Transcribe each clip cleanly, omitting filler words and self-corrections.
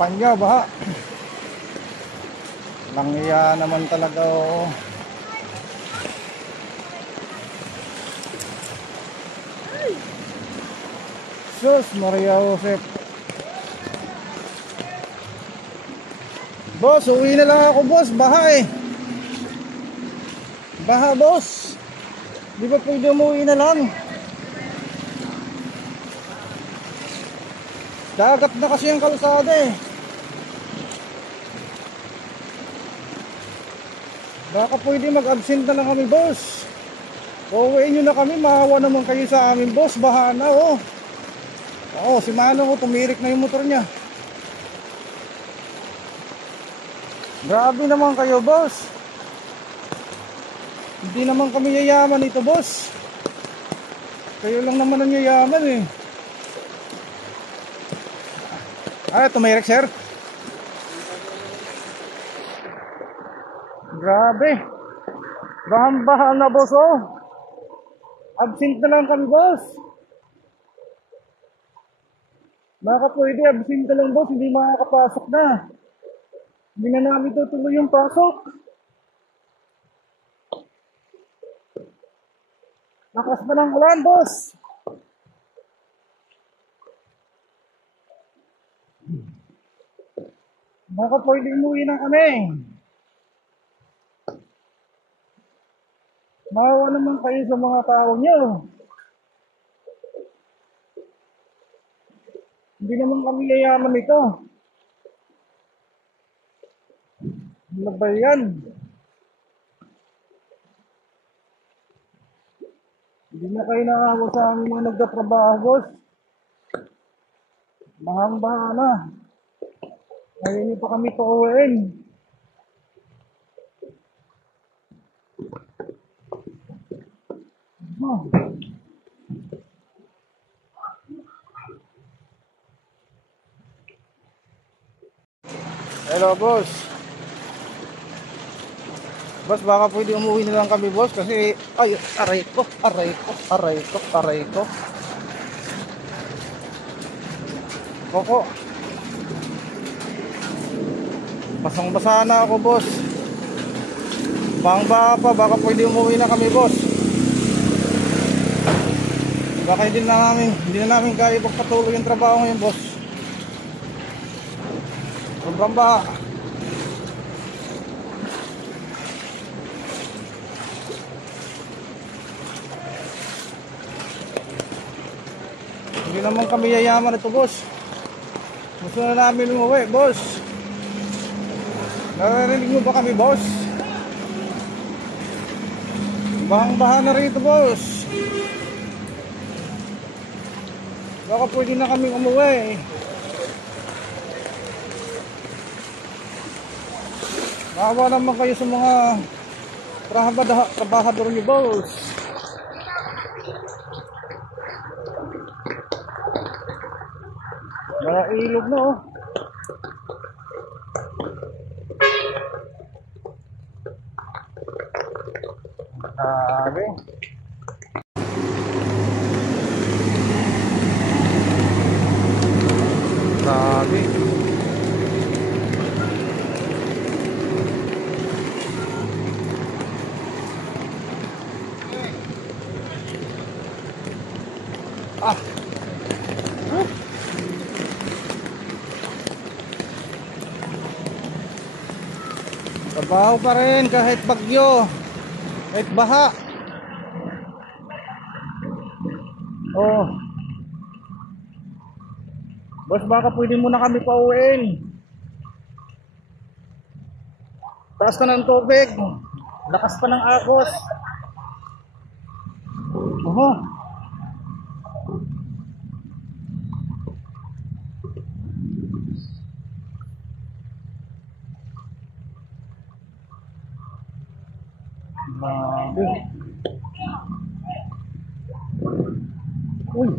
Panya, baha. Langya naman talaga, oh. Sus, Maria Josep. Boss, uwi na lang ako, boss. Baha eh. Baha, boss. Di ba pwede umuwi na lang? Dagat na kasi ang kalsada eh. Baka pwede mag-absent na lang kami, boss. Uuwiin nyo na kami, maawa naman kayo sa amin, boss. Baha na, oh. Oo, si Manong, oh, tumirik na yung motor niya. Grabe naman kayo, boss. Hindi naman kami yayaman ito, boss. Kayo lang naman ang yayaman eh. Tumirik, sir. Grabe. Bahang-baha na, boss, oh. Absent na lang kami, boss. Baka pwede, absent na lang, boss. Hindi makakapasok na. Hindi na namin tutuloy yung pasok. Lakas pa ng ulan, boss. Baka pwede umuwi na kami. Maawa naman kayo sa mga tao nyo. Hindi naman kami yayaman ito. Ano ba yan? Hindi na kayo nakawa sa aming mga nagtatrabaho, boss. Bahang-baha na. Ngayon niyo pa kami pauwiin. Oh. Hello, boss. Boss, baka pwede umuwi na lang kami, boss, kasi ay, aray ko. Koko. Basang-basa na ako, boss. Bang-baha pa, baka pwede umuwi na kami, boss. Baka hindi na namin kaya pagpatuloy yung trabaho ngayon, boss. Sobrang baha. Hindi naman kami yayaman ito, boss. Gusto na namin umuwi, boss. Naririnig mo ba kami, boss? Bahang-baha na rito, boss. Baka pwede na kami umuwi. Maawa naman kayo sa mga trabahador niyo, boss. Mga ilog na, oh. Grabe. Grabe. Trabaho pa rin kahit bagyo, kahit baha. Oh. Boss, baka pwede muna kami pauwiin. Taas na ng tubig. Lakas pa ng agos. Oho. Grabe. Uy.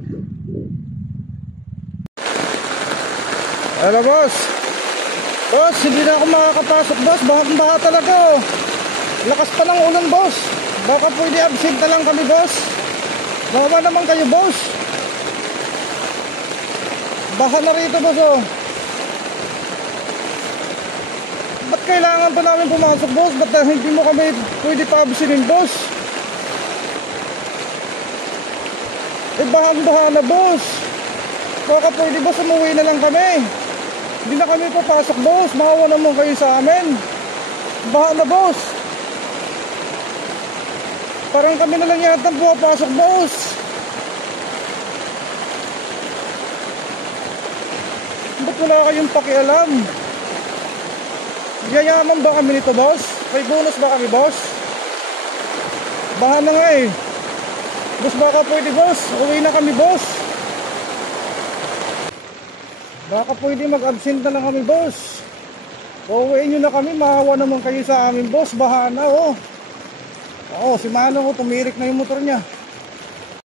Hello, boss. Boss, hindi na ako makakapasok, boss. Baha talaga, oh. Lakas pa ng ulan, boss. Baka pwede absent na lang kami, boss. Bawa naman kayo, boss. Baha na rito, boss, oh. Ba't kailangan pa namin pumasok, boss? Ba't hindi mo kami pwede paabsinin, boss? Eh, bahang-baha na, boss. Baka pwede, boss, umuwi na lang kami. Hindi na kami papasok, boss. Maawa naman kayo sa amin. Baha na, boss. Parang kami na lang yata pumapasok, boss. Ba't wala kayong pakialam? Yayaman ba kami nito, boss? May bonus ba kami, boss? Baha na nga eh. Boss, baka pwede, boss. Uwi na kami, boss. Baka pwede mag-absent na lang kami, boss. Uuwiin nyo na kami. Maawa naman kayo sa amin, boss. Baha na, oh. Oo, si Manong, tumirik na yung motor niya.